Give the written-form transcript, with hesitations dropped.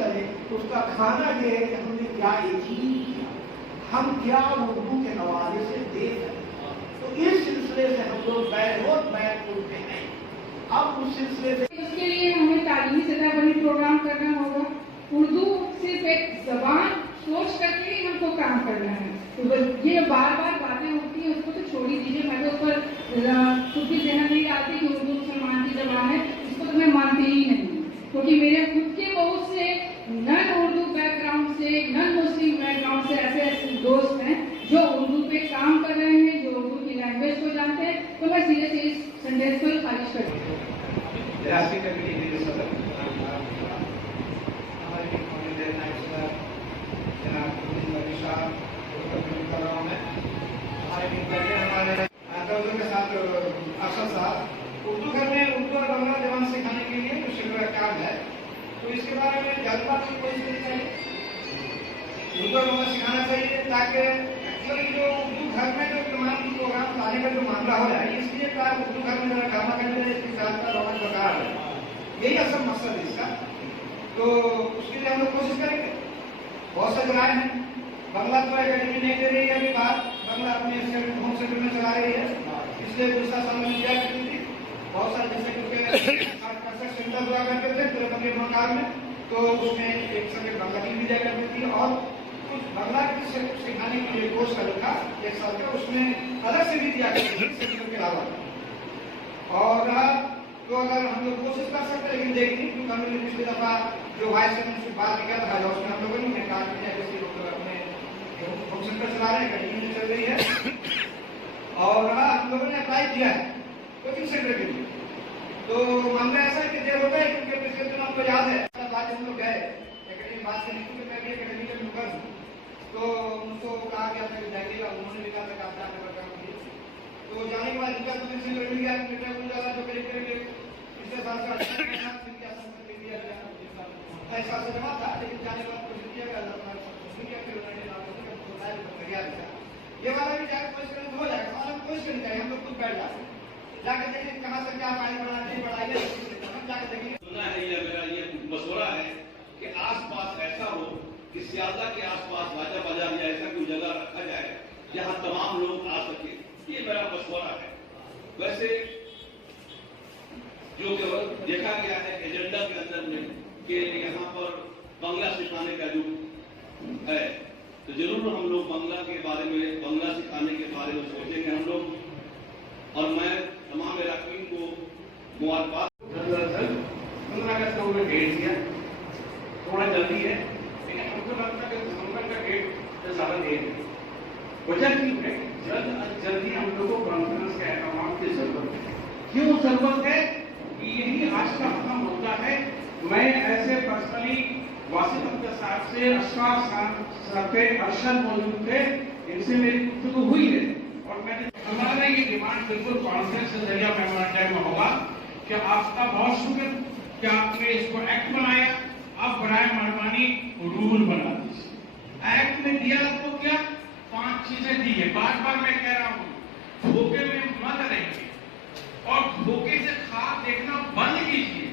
करें तो उसका खाना ये है कि हमने क्या अचीव किया, हम क्या उर्दू के हवाले से दे सकते। तो इस सिलसिले से हम लोग बहुत महत्वपूर्ण पे हैं। अब उस सिलसिले से उसके लिए हमें तालीमी सतह पर भी प्रोग्राम करना होगा। उर्दू सिर्फ एक जबान सोच करके ही हमको काम करना है। तो ये बार बार बातें होती हैं उसको तो छोड़ ही दीजिए। मैं तो ऊपर खुद भी जहन नहीं डालती कि उर्दू मुसलमान की जबान है, इसको तो मैं मानती ही नहीं, क्योंकि मेरे खुद के बहुत से नॉन उर्दू बैकग्राउंड से, नॉन मुस्लिम बैकग्राउंड से ऐसे दोस्त हैं जो उर्दू पे काम कर रहे हैं, जो उर्दू की लैंग्वेज को जानते हैं। तो मैं सीधे से इस सेंटेंस को ही खारिज करती हूँ। राष्ट्रीय कमेटी के सदस्य हमारे के साथ अफसर साहब उर्दू घर में उर्दू और बंगला जबान सिखाने के लिए जो शिविर काम है, तो इसके बारे में जल्दबाजी की कोशिश करनी चाहिए। उर्दू और बंगला सिखाना चाहिए ताकि एक्चुअली जो उर्दू घर में जो तमाम प्रोग्राम लाने का जो मामला हो रहा है, इसलिए उर्दू घर में जरा काम करने इसके साथ का रौनक बरकरार है, यही असल मकसद है इसका। तो उसके लिए हम लोग कोशिश करेंगे। बहुत से जगह हैं, बंगला तो अकेडमी नहीं दे रही है अभी बात, बंगला अपने होम सेंटर में चला रही है, इसलिए दूसरा साल में दिया करती थी। बहुत सारे जैसे सेंटर हुआ करते थे तिरुपति मकान में, तो उसमें एक सब्जेक्ट बंगला की भी दिया करती थी और कुछ बंगला की सिखाने के लिए कोर्स का लिखा एक साल का, उसमें अलग से भी दिया करती थी सेंटर के अलावा। और तो अगर हम लोग कोशिश कर सकते हैं, लेकिन देखिए क्योंकि हमने पिछली दफा जो वाइस चैंसलर से बात किया था उसमें हम लोगों ने कहा कि जैसे लोग अपने होम सेंटर चला रहे हैं, कंटिन्यू चल रही है और हम लोगों ने अप्लाई किया है कोचिंग सेंटर के लिए। तो मामला ऐसा है कि देर होता है क्योंकि पिछले दिन आपको याद है बाद हम लोग गए एकेडमी बात करने के लिए, मैं भी एकेडमी का मेंबर हूँ, तो उनको कहा गया था कि जाइएगा, उन्होंने भी कहा था कि आप जाकर काम कीजिए। तो जाने के बाद इनका तो मिल गया जो करीब करीब पिछले साल का ऐसा से जमा था, लेकिन जाने के बाद कुछ दिया गया ये वाला भी जाकर कोशिश करने हो जाएगा, और हम कोशिश करनी चाहिए। हम लोग खुद बैठ जाते जाकर देखिए कहाँ से क्या फाइल बनानी बढ़ाइए, हम जाकर देखेंगे। सुना है या मेरा ये मशवरा है कि आसपास ऐसा हो कि सियालदा के आसपास राजा बाजार या ऐसा कोई जगह रखा जाए जहाँ तमाम लोग आ सके, ये मेरा मशवरा है। वैसे जो देखा गया है एजेंडा के अंदर में कि यहाँ पर बंगला सिखाने का जो है, तो जरूर हम लोग बंगला के बारे में, बंगला सिखाने के बारे में सोचेंगे हम लोग। और मैं तमाम इलाकीन को मुबारकबाद। 15 अगस्त को उन्होंने डेट दिया, थोड़ा जल्दी है, लेकिन हमको लगता है कि दिसंबर का डेट ज्यादा देर है। वजह क्यों है? जल्दी हम लोगों को कॉन्फ्रेंस के अहतमाम की जरूरत है। क्यों जरूरत है? यही आज का अपना मुद्दा है। मैं ऐसे पर्सनली वासिफ अख्तर साहब से, अशफाक साहब थे, अरशद मौजूद थे, इनसे मेरी गुफ्तगू हुई है और मैंने हमारा ये डिमांड बिल्कुल कॉन्फ्रेंस के जरिए मेमोरेंडम में होगा कि आपका बहुत शुक्र कि आपने इसको एक्ट बनाया, अब बराए मेहरबानी रूल बना दीजिए। एक्ट में दिया आपको क्या? 5 चीजें दी है। बार बार मैं कह रहा हूँ, धोखे में मत रहिए और धोखे से ख्वाब देखना बंद कीजिए।